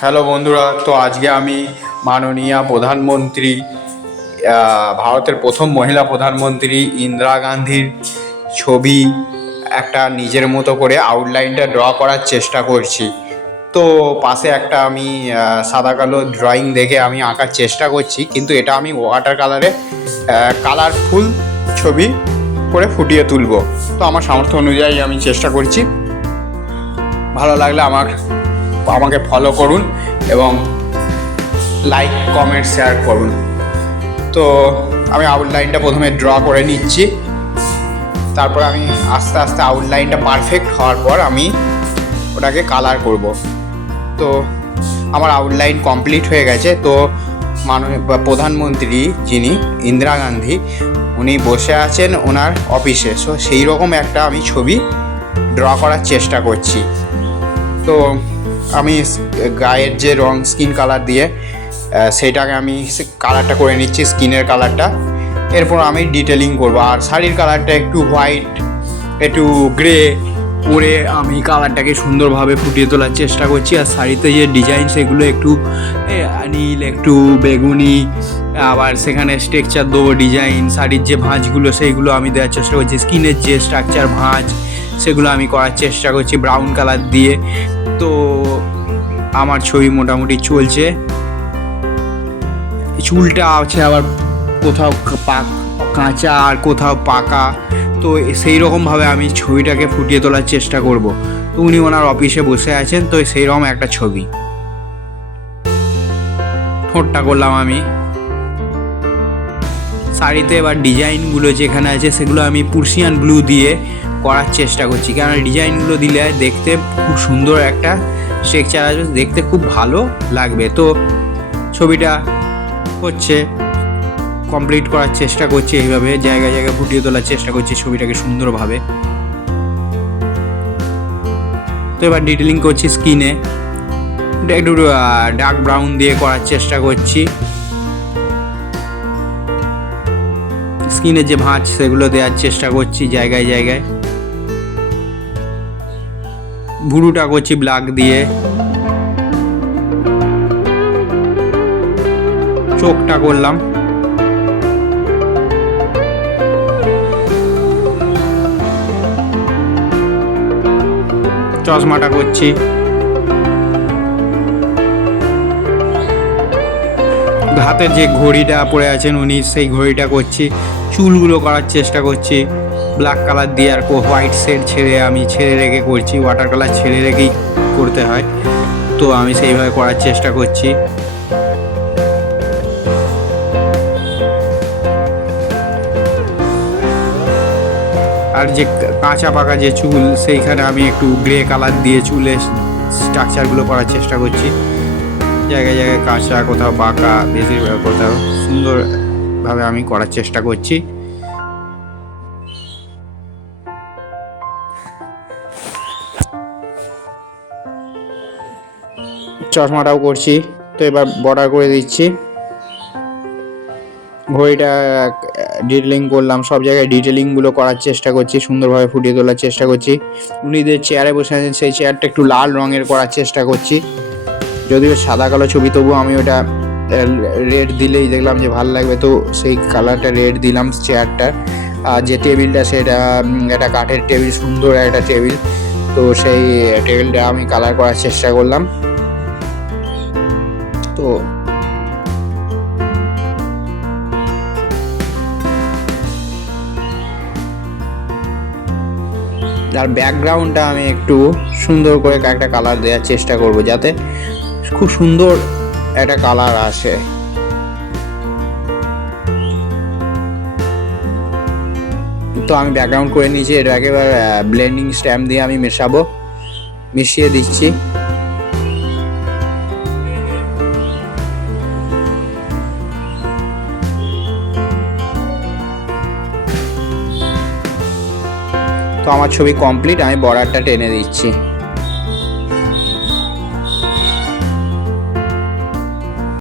Hello বন্ধুরা, তো আজকে আমি মাননীয়া প্রধানমন্ত্রী, ভারতের প্রথম মহিলা প্রধানমন্ত্রী ইন্দিরা গান্ধীর ছবি একটা নিজের মতো করে আউটলাইনটা ড্র করার চেষ্টা করছি। তো পাশে একটা আমি সাদা কালো ড্রয়িং দেখে আমি আঁকার চেষ্টা করছি, কিন্তু এটা আমি ওয়াটার কালারে কালারফুল ছবি করে ফুটিয়ে তুলব। তো আমার সামর্থ্য অনুযায়ী আমি চেষ্টা করছি। ভালো লাগলে আমাকে ফলো করুন এবং লাইক কমেন্ট শেয়ার করুন। তো আমি আউটলাইনটা প্রথমে ড্র করে নিচ্ছি, তারপর আমি আস্তে আস্তে আউটলাইনটা পারফেক্ট হওয়ার পর আমি ওটাকে কালার করব। তো আমার আউটলাইন কমপ্লিট হয়ে গেছে। তো মাননীয় প্রধানমন্ত্রী যিনি ইন্দিরা গান্ধী, উনি বসে আছেন ওনার অফিসে। সো সেই রকম একটা আমি ছবি ড্র করার চেষ্টা করছি। তো আমি গায়ের যে রং স্কিন কালার দিয়ে সেইটাকে আমি কালারটা করে নিচ্ছি, স্কিনের কালারটা। এরপর আমি ডিটেলিং করব। আর শাড়ির কালারটা একটু হোয়াইট, একটু গ্রে করে আমি কালারটাকে সুন্দরভাবে ফুটিয়ে তোলার চেষ্টা করছি। আর শাড়িতে যে ডিজাইন সেগুলো একটু নীল, একটু বেগুনি, আবার সেখানে স্ট্রাকচার দেবো ডিজাইন। শাড়ির যে ভাঁজগুলো সেইগুলো আমি দেওয়ার চেষ্টা করছি। স্কিনের যে স্ট্রাকচার ভাঁজ সেগুলো আমি করার চেষ্টা করছি ব্রাউন কালার দিয়ে। তো আমার ছবি মোটামুটি চলছে। চুলটা আছে আবার কোথাও কাঁচা আর কোথাও পাকা। তো সেই রকমভাবে আমি ছবিটাকে ফুটিয়ে তোলার চেষ্টা করব। তো উনি ওনার অফিসে বসে আছেন। তো সেই রকম একটা ছবি। ঠোঁটটা করলাম আমি। শাড়িতে এবার ডিজাইনগুলো যেখানে আছে সেগুলো আমি পার্সিয়ান ব্লু দিয়ে করার চেষ্টা করছি, কারণ ডিজাইনগুলো দিলে দেখতে খুব সুন্দর একটা স্ট্রাকচার আছে, দেখতে খুব ভালো লাগবে। তো ছবিটা হচ্ছে, কমপ্লিট করার চেষ্টা করছি। এইভাবে জায়গায় জায়গায় ফুটিয়ে তোলার চেষ্টা করছি ছবিটাকে সুন্দরভাবে। তো এবার ডিটেলিং করছি স্কিনে, একটু ডার্ক ব্রাউন দিয়ে করার চেষ্টা করছি। স্কিনের যে ভাঁজ সেগুলো দেওয়ার চেষ্টা করছি জায়গায় জায়গায়। ভুরুটা করছি ব্ল্যাক দিয়ে। চোখটা করলাম। চশমাটা করছি। হাতের যে ঘড়িটা পরে আছেন উনি, সেই ঘড়িটা করছি। চুলগুলো করার চেষ্টা করছি ব্ল্যাক কালার দিয়ে। আর হোয়াইট শেড ছেড়ে রেখে করছি, ওয়াটার কালার ছেড়ে রেখেই করতে হয়। তো আমি সেইভাবে করার চেষ্টা করছি। আর যে কাঁচা পাকা যে চুল, সেইখানে আমি একটু গ্রে কালার দিয়ে চুলের স্ট্রাকচারগুলো করার চেষ্টা করছি। জায়গায় জায়গায় কাঁচা, কোথাও পাকা, বেশিরভাগ কোথাও সুন্দরভাবে আমি করার চেষ্টা করছি। চশমাটাও করছি। তো এবার বর্ডার করে দিচ্ছি। ঘড়িটা ডিটেলিং করলাম, সব জায়গায় ডিটেলিংগুলো করার চেষ্টা করছি, সুন্দরভাবে ফুটিয়ে তোলার চেষ্টা করছি। উনি যে চেয়ারে বসে আছেন সেই চেয়ারটা একটু লাল রঙের করার চেষ্টা করছি। যদিও সাদা কালো ছবি, তবুও আমি ওটা রেড দিলেই দেখলাম যে ভালো লাগবে। তো সেই কালারটা রেড দিলাম চেয়ারটার। আর যে টেবিলটা সেটা একটা কাঠের টেবিল, সুন্দর একটা টেবিল। তো সেই টেবিলটা আমি কালার করার চেষ্টা করলাম। তো আর ব্যাকগ্রাউন্ডটা আমি একটু সুন্দর করে একটা কালার দেওয়ার চেষ্টা করব, যাতে খুব সুন্দর একটা কালার আসে। তো আমি ব্যাকগ্রাউন্ড করে নিয়েছি। এটাকে এবার ব্লেন্ডিং স্ট্যাম্প দিয়ে আমি মিশিয়ে দিচ্ছি। তো আমার ছবি কমপ্লিট। আমি বর্ডারটা টেনে দিচ্ছি।